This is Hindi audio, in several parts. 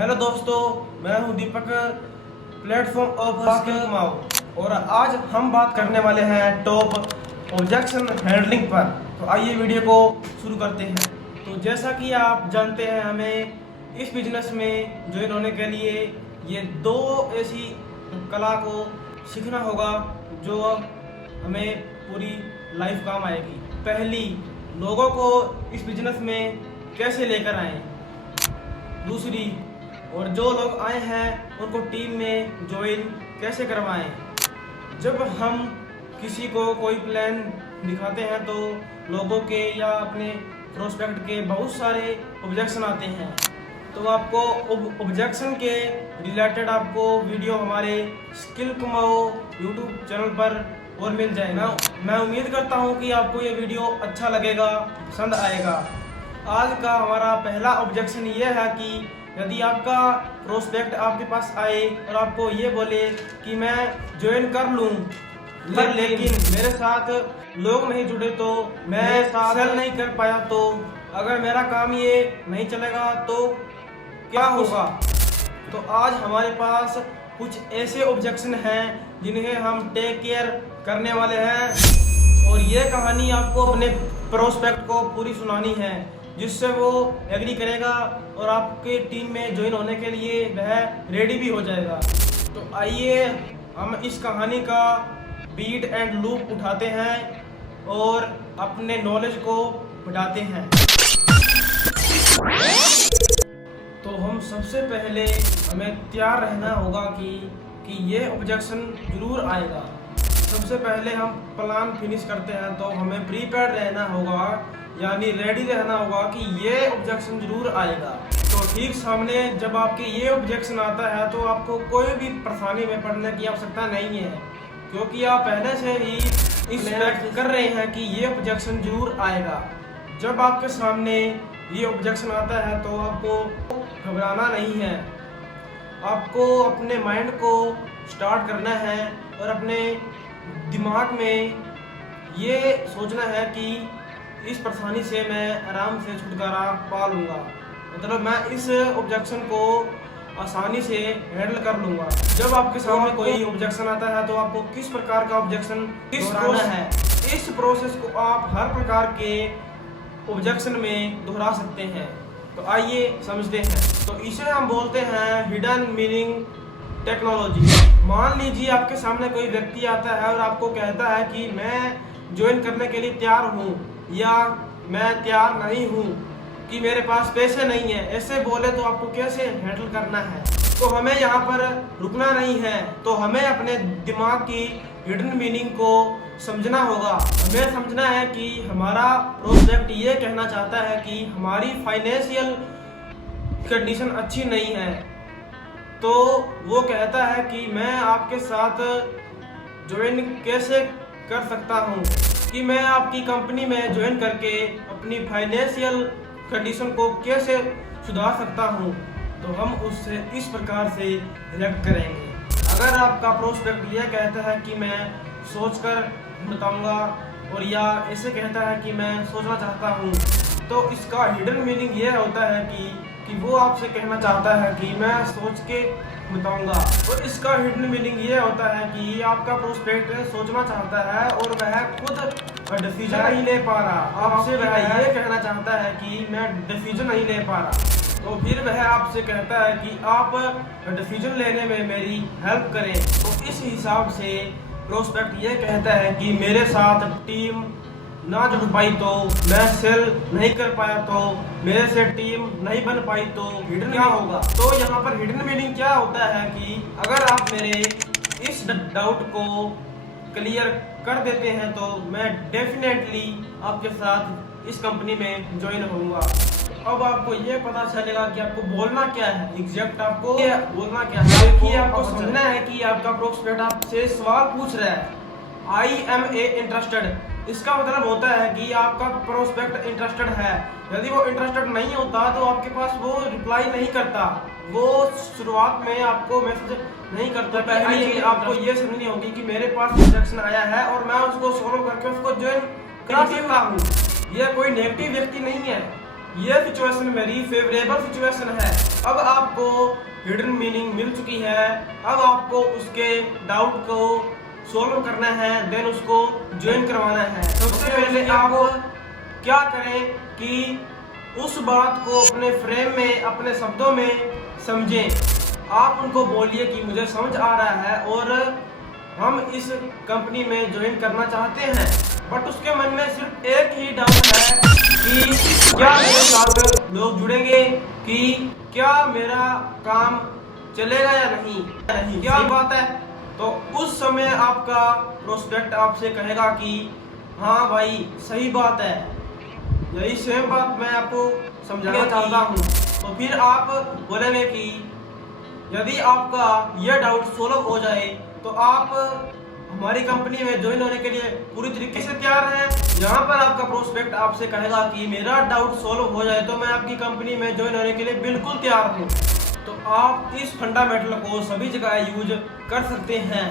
हेलो दोस्तों, मैं हूं दीपक, प्लेटफॉर्म ऑफ स्किल कमाओ। और आज हम बात करने वाले हैं टॉप ऑब्जेक्शन हैंडलिंग पर। तो आइए वीडियो को शुरू करते हैं। तो जैसा कि आप जानते हैं, हमें इस बिजनेस में ज्वाइन होने के लिए ये दो ऐसी कला को सीखना होगा जो हमें पूरी लाइफ काम आएगी। पहली, लोगों को इस बिजनेस में कैसे लेकर आएं। दूसरी, और जो लोग आए हैं उनको टीम में ज्वाइन कैसे करवाएं। जब हम किसी को कोई प्लान दिखाते हैं तो लोगों के या अपने प्रोस्पेक्ट के बहुत सारे ऑब्जेक्शन आते हैं। तो आपको ऑब्जेक्शन के रिलेटेड आपको वीडियो हमारे स्किल कमाओ यूट्यूब चैनल पर और मिल जाएगा। मैं उम्मीद करता हूं कि आपको ये वीडियो अच्छा लगेगा, पसंद आएगा। आज का हमारा पहला ऑब्जेक्शन ये है कि यदि आपका प्रोस्पेक्ट आपके पास आए और आपको ये बोले कि मैं ज्वाइन कर लूं, लेकिन मेरे साथ लोग नहीं जुड़े, तो मैं सेल नहीं कर पाया, तो अगर मेरा काम ये नहीं चलेगा तो क्या होगा। तो आज हमारे पास कुछ ऐसे ऑब्जेक्शन हैं जिन्हें हम टेक केयर करने वाले हैं, और ये कहानी आपको अपने प्रोस्पेक्ट को पूरी सुनानी है, जिससे वो एग्री करेगा और आपके टीम में ज्वाइन होने के लिए वह रेडी भी हो जाएगा। तो आइए हम इस कहानी का बीट एंड लूप उठाते हैं और अपने नॉलेज को बढ़ाते हैं। तो हम सबसे पहले हमें तैयार रहना होगा कि ये ऑब्जेक्शन जरूर आएगा। सबसे पहले हम प्लान फिनिश करते हैं तो हमें प्रीपेयर्ड रहना होगा, यानी रेडी रहना होगा कि ये ऑब्जेक्शन जरूर आएगा। तो ठीक सामने जब आपके ये ऑब्जेक्शन आता है तो आपको कोई भी परेशानी में पड़ने की आवश्यकता नहीं है, क्योंकि आप पहले से ही एक्सपेक्ट कर रहे हैं कि ये ऑब्जेक्शन जरूर आएगा। जब आपके सामने ये ऑब्जेक्शन आता है तो आपको घबराना नहीं है। आपको अपने माइंड को स्टार्ट करना है और अपने दिमाग में ये सोचना है कि इस परेशानी से मैं आराम से छुटकारा पा लूँगा, मतलब मैं इस ऑब्जेक्शन को आसानी से हैंडल कर लूँगा। जब आपके सामने कोई ऑब्जेक्शन आता है तो आपको किस प्रकार का ऑब्जेक्शन दोहराना है, इस प्रोसेस को आप हर प्रकार के ऑब्जेक्शन में दोहरा सकते हैं। तो आइए समझते हैं। तो इसे हम बोलते हैं हिडन मीनिंग टेक्नोलॉजी। मान लीजिए आपके सामने कोई व्यक्ति आता है और आपको कहता है कि मैं ज्वाइन करने के लिए तैयार हूँ, या मैं तैयार नहीं हूँ, कि मेरे पास पैसे नहीं है। ऐसे बोले तो आपको कैसे हैंडल करना है। तो हमें यहाँ पर रुकना नहीं है, तो हमें अपने दिमाग की हिडन मीनिंग को समझना होगा। हमें समझना है कि हमारा प्रोस्पेक्ट ये कहना चाहता है कि हमारी फाइनेंशियल कंडीशन अच्छी नहीं है, तो वो कहता है कि मैं आपके साथ ज्वाइन कैसे कर सकता हूँ, कि मैं आपकी कंपनी में ज्वाइन करके अपनी फाइनेंशियल कंडीशन को कैसे सुधार सकता हूँ। तो हम उससे इस प्रकार से रिएक्ट करेंगे। अगर आपका प्रोस्पेक्ट यह कहता है कि मैं सोचकर बताऊंगा, और या ऐसे कहता है कि मैं सोचना चाहता हूँ, तो इसका हिडन मीनिंग यह होता है कि वो आपसे कहना चाहता है कि मैं सोच के बताऊंगा। और इसका हिडन मीनिंग ये होता है कि आपका प्रोस्पेक्ट सोचना चाहता है और वह खुद डिसीजन नहीं ले पा रहा। आपसे वह ये कहना चाहता है कि मैं डिसीजन नहीं ले पा रहा, तो फिर वह आपसे कहता है कि आप डिसीजन लेने में मेरी हेल्प करें। तो इस हिसाब से प्रोस्पेक्ट ये कहता है कि मेरे साथ टीम ना जुड़ पाई, तो मैं सेल नहीं कर पाया, तो मेरे से टीम नहीं बन पाई, तो हिडन क्या होगा। तो यहाँ पर हिडन मीनिंग क्या होता है कि अगर आप मेरे इस डाउट को क्लियर कर देते हैं तो मैं डेफिनेटली आपके साथ इस कंपनी में ज्वाइन होऊंगा। अब आपको ये पता चलेगा कि आपको बोलना क्या है, एग्जैक्ट आपको बोलना क्या है। देखिए, आपको समझना है कि आपका प्रोस्पेक्ट आपसे सवाल पूछ रहा है, आई एम ए इंटरेस्टेड। इसका मतलब होता है कि आपका प्रोस्पेक्ट इंटरेस्टेड है। यदि वो इंटरेस्टेड नहीं होता तो आपके पास वो रिप्लाई नहीं करता, वो शुरुआत में आपको मैसेज नहीं करता। पहले चीज आपको ये समझनी होगी कि मेरे पास ऑब्जेक्शन आया है और मैं उसको सॉल्व करके उसको ज्वाइन कर सकता हूँ। यह कोई नेगेटिव व्यक्ति नहीं है, यह सिचुएशन मेरी फेवरेबल सिचुएशन है। अब आपको हिडन मीनिंग मिल चुकी है। अब आपको उसके डाउट को सॉल्व करना है, देन उसको ज्वाइन करवाना है। सबसे पहले आप क्या करें कि उस बात को अपने फ्रेम में, अपने शब्दों में समझें। आप उनको बोलिए कि मुझे समझ आ रहा है और हम इस कंपनी में ज्वाइन करना चाहते हैं, बट उसके मन में सिर्फ एक ही डाउट है कि क्या मेरे साथ लोग जुड़ेंगे, कि क्या मेरा काम चलेगा या नहीं क्या बात है। तो उस समय आपका प्रोस्पेक्ट आपसे कहेगा कि हाँ भाई सही बात है, यही सेम बात मैं आपको समझाना चाहता हूँ। तो फिर आप बोलेंगे कि यदि आपका यह डाउट सोल्व हो जाए तो आप हमारी कंपनी में ज्वाइन होने के लिए पूरी तरीके से तैयार हैं। यहाँ पर आपका प्रोस्पेक्ट आपसे कहेगा कि मेरा डाउट सोल्व हो जाए तो मैं आपकी कंपनी में ज्वाइन होने के लिए बिल्कुल तैयार हूँ। तो आप इस फंडामेंटल को सभी जगह यूज कर सकते हैं।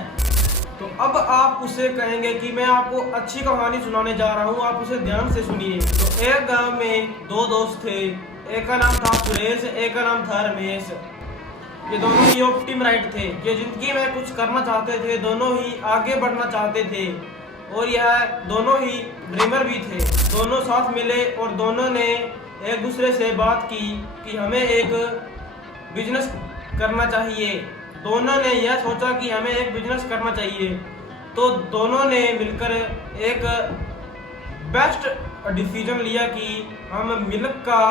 तो अब आप उसे कहेंगे कि मैं आपको अच्छी कहानी सुनाने जा रहा हूँ, आप उसे ध्यान से सुनिए। तो एक गांव में दो दोस्त थे, एक का नाम था सुरेश, एक का नाम था रमेश। ये दोनों ही ऑप्टिमराइट थे, ये जिंदगी में कुछ करना चाहते थे, दोनों ही आगे बढ़ना चाहते थे और यह दोनों ही ड्रीमर भी थे। दोनों साथ मिले और दोनों ने एक दूसरे से बात की कि हमें एक बिजनेस करना चाहिए। दोनों ने यह सोचा कि हमें एक बिजनेस करना चाहिए, तो दोनों ने मिलकर एक बेस्ट डिसीजन लिया कि हम मिल्क का,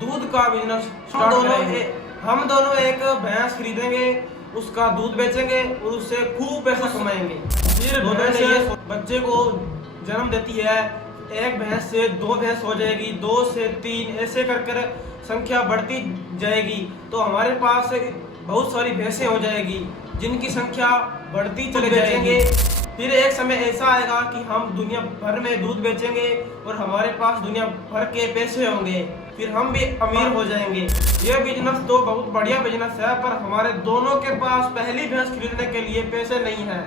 दूध का बिजनेस स्टार्ट करेंगे। हम दोनों एक भैंस खरीदेंगे, उसका दूध बेचेंगे और उससे खूब पैसा कमाएंगे। फिर दोनों ने ये बच्चे को जन्म देती है, एक भैंस से दो भैंस हो जाएगी, 2 से 3, ऐसे कर कर संख्या बढ़ती जाएगी। तो हमारे पास बहुत सारी भैंसें हो जाएगी जिनकी संख्या बढ़ती चले जाएंगे। फिर एक समय ऐसा आएगा कि हम दुनिया भर में दूध बेचेंगे और हमारे पास दुनिया भर के पैसे होंगे, फिर हम भी अमीर हो जाएंगे। यह बिजनेस तो बहुत बढ़िया बिजनेस है, पर हमारे दोनों के पास पहली भैंस खरीदने के लिए पैसे नहीं है,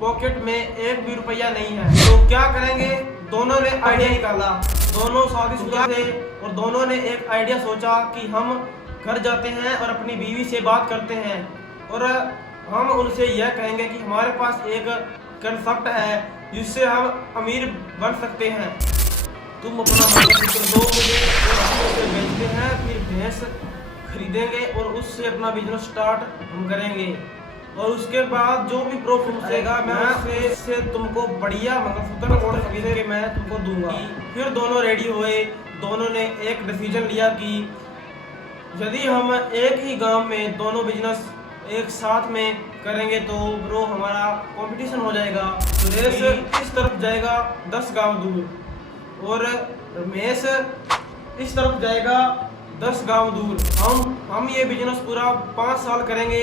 पॉकेट में एक भी रुपया नहीं है। तो क्या करेंगे? दोनों ने आइडिया निकाला, दोनों शादीशुदा थे और दोनों ने एक आइडिया सोचा कि हम घर जाते हैं और अपनी बीवी से बात करते हैं और हम उनसे यह कहेंगे कि हमारे पास एक कंसेप्ट है जिससे हम अमीर बन सकते हैं। तुम अपना मंगलसूत्र दो मुझे और हम उसे बेचते हैं, फिर भैंस खरीदेंगे और उससे अपना बिजनेस स्टार्ट हम करेंगे और उसके बाद जो भी प्रॉफिट आएगा मैं उससे तुमको बढ़िया मंगलसूत्र और खरीद के मैं तुमको दूंगा। फिर दोनों रेडी हुए, दोनों ने एक डिसीजन लिया कि यदि हम एक ही गांव में दोनों बिजनेस एक साथ में करेंगे तो ब्रो हमारा कंपटीशन हो जाएगा। सुरेश इस तरफ जाएगा 10 गांव दूर और रमेश इस तरफ जाएगा 10 गांव दूर। हम ये बिजनेस पूरा 5 साल करेंगे,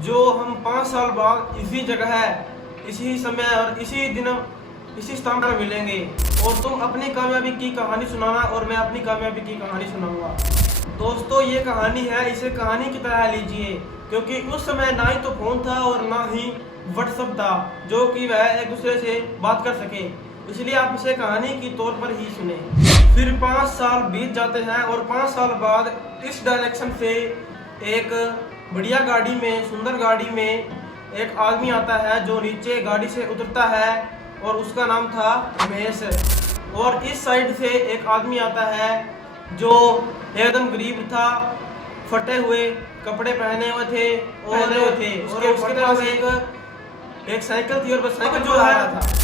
जो हम 5 साल बाद इसी जगह है, इसी समय और इसी दिन इसी स्थान पर मिलेंगे और तुम अपनी कामयाबी की कहानी सुनाना और मैं अपनी कामयाबी की कहानी सुनाऊंगा। दोस्तों ये कहानी है, इसे कहानी की तरह लीजिए, क्योंकि उस समय ना ही तो फोन था और ना ही व्हाट्सएप था जो कि वह एक दूसरे से बात कर सके, इसलिए आप इसे कहानी की तौर पर ही सुने। फिर 5 साल बीत जाते हैं और 5 साल बाद इस डायरेक्शन से एक बढ़िया गाड़ी में, सुंदर गाड़ी में एक आदमी आता है जो नीचे गाड़ी से उतरता है और उसका नाम था रमेश। और इस साइड से एक आदमी आता है जो एकदम गरीब था, फटे हुए कपड़े पहने हुए थे और उसके पास एक साइकिल थी और बस साइकिल जो है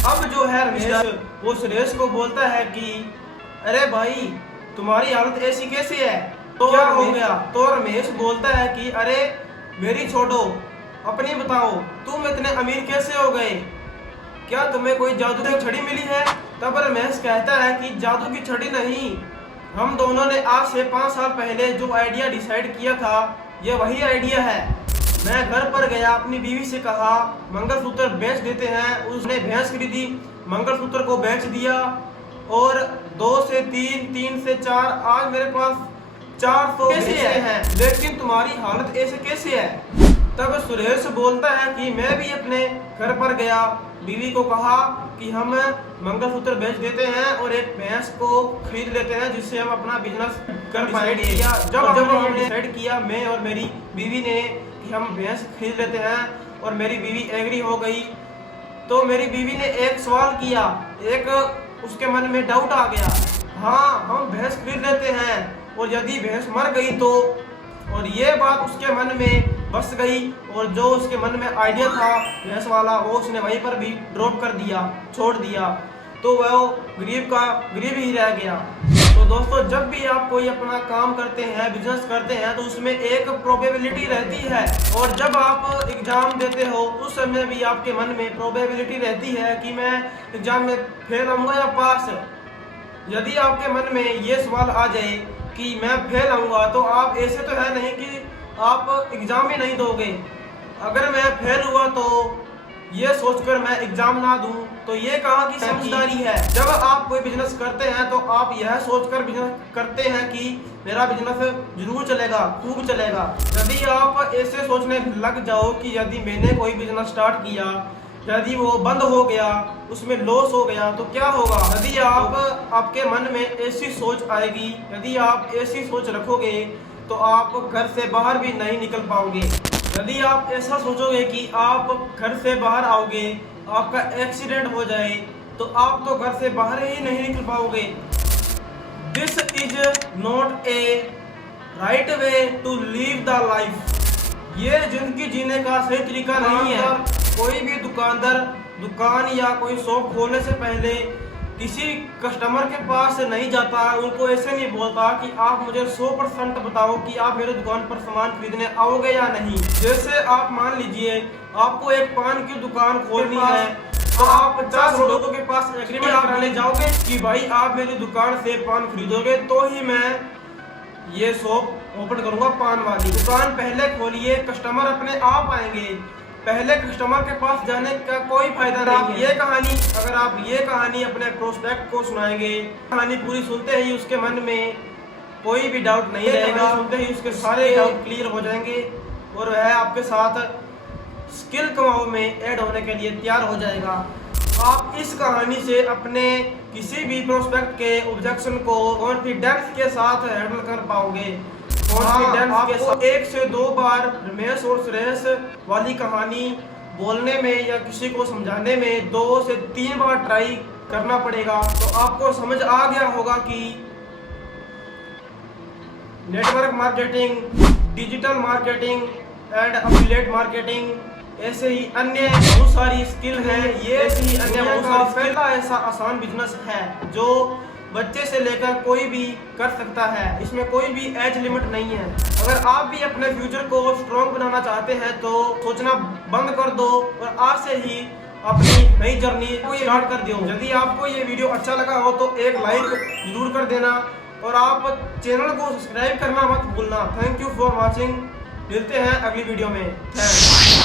अब जो है रमेश वो सुरेश को बोलता है कि अरे भाई तुम्हारी हालत ऐसी कैसे है, तो क्या हो गया? तो रमेश बोलता है कि अरे मेरी छोड़ो, अपनी बताओ, तुम इतने अमीर कैसे हो गए? क्या तुम्हें कोई जादू की छड़ी मिली है? तब रमेश कहता है कि जादू की छड़ी नहीं, हम दोनों ने आज से 5 साल पहले जो आइडिया डिसाइड किया था ये वही आइडिया है। मैं घर पर गया, अपनी बीवी से कहा मंगलसूत्र बेच देते हैं, उसने भैंस खरीदी, मंगलसूत्र को बेच दिया और 2 से 3, 3 से 4, आज मेरे पास 400 कैसे हैं, लेकिन तुम्हारी हालत ऐसे कैसे है? तब सुरेश बोलता है कि मैं भी अपने घर पर गया, बीवी को कहा कि हम मंगलसूत्र बेच देते हैं और एक भैंस को खरीद लेते हैं जिससे हम अपना बिजनेस कर पाएंगे। जब हमने डिसाइड किया, मैं और मेरी बीवी ने, कि हम भैंस खरीद लेते हैं और मेरी बीवी एग्री हो गई, तो मेरी बीवी ने एक सवाल किया, एक उसके मन में डाउट आ गया, हाँ हम भैंस खरीद लेते हैं और यदि भैंस मर गई तो, और ये बात उसके मन में बस गई और जो उसके मन में आइडिया था भैंस वाला वो उसने वहीं पर भी ड्रॉप कर दिया, छोड़ दिया, तो वह गरीब ही रह गया। तो दोस्तों, जब भी आप कोई अपना काम करते हैं, बिजनेस करते हैं, तो उसमें एक प्रोबेबिलिटी रहती है, और जब आप एग्जाम देते हो उस समय भी आपके मन में प्रोबेबिलिटी रहती है कि मैं एग्जाम में फेल आऊंगा या पास। यदि आपके मन में ये सवाल आ जाए कि मैं फेल आऊंगा, तो आप ऐसे तो है नहीं कि आप एग्जाम ही नहीं दोगे। अगर मैं फेल हुआ तो ये सोचकर मैं एग्जाम ना दूं, तो ये कहाँ की समझदारी है। जब आप कोई बिजनेस करते हैं तो आप यह सोचकर बिजनेस करते हैं कि मेरा बिजनेस जरूर चलेगा, खूब चलेगा। यदि आप ऐसे सोचने लग जाओ कि यदि मैंने कोई बिजनेस स्टार्ट किया, यदि वो बंद हो गया, उसमें लॉस हो गया, तो क्या होगा। यदि आपके मन में ऐसी सोच आएगी, यदि आप ऐसी सोच रखोगे, तो आप घर से बाहर भी नहीं निकल पाओगे। यदि आप ऐसा सोचोगे कि आप घर से बाहर आओगे, आपका एक्सीडेंट हो जाए, तो आप तो घर से बाहर ही नहीं निकल पाओगे। This is not a right way to leave the life. ये जिंदगी जीने का सही तरीका नहीं है। कोई भी दुकानदार दुकान या कोई शॉप खोलने से पहले किसी कस्टमर के पास नहीं जाता, उनको ऐसे नहीं बोलता कि आप मुझे 100% बताओ कि आप मेरे दुकान पर सामान खरीदने आओगे या नहीं। जैसे आप मान लीजिए आपको एक पान की दुकान खोलनी है, तो आप 50 लोगों के पास एग्रीमेंट कराने जाओगे कि भाई आप मेरी दुकान से पान खरीदोगे तो ही मैं ये शॉप ओपन करूंगा पान वाली। दुकान पहले खोलिए, कस्टमर अपने आप आएंगे। पहले कस्टमर के पास जाने का कोई फायदा नहीं है। ये कहानी, अगर आप ये कहानी अपने प्रोस्पेक्ट को सुनाएंगे, कहानी पूरी सुनते ही उसके मन में कोई भी डाउट नहीं रहेगा, सुनते ही उसके सारे डाउट क्लियर हो जाएंगे और वह आपके साथ स्किल कमाओ में ऐड होने के लिए तैयार हो जाएगा। आप इस कहानी से अपने किसी भी प्रोस्पेक्ट के ऑब्जेक्शन को कॉन्फिडेंस के साथ हैंडल कर पाओगे। आपको 1 से 2 बार रमेश और सुरेश वाली कहानी बोलने में या किसी को समझाने में 2 से 3 बार ट्राई करना पड़ेगा, तो आपको समझ आ गया होगा कि network marketing, digital marketing and affiliate marketing, ऐसे ही अन्य बहुत सारी स्किल है। ये ऐसी ही अन्य बहुत सारी स्किल का ऐसा आसान बिजनेस है जो बच्चे से लेकर कोई भी कर सकता है। इसमें कोई भी एज लिमिट नहीं है। अगर आप भी अपने फ्यूचर को स्ट्रॉन्ग बनाना चाहते हैं तो सोचना बंद कर दो और आज से ही अपनी नई जर्नी को स्टार्ट कर दो। यदि आपको ये वीडियो अच्छा लगा हो तो एक लाइक जरूर कर देना और आप चैनल को सब्सक्राइब करना मत भूलना। Thank you for watching. मिलते हैं अगली वीडियो में। थैंक्स।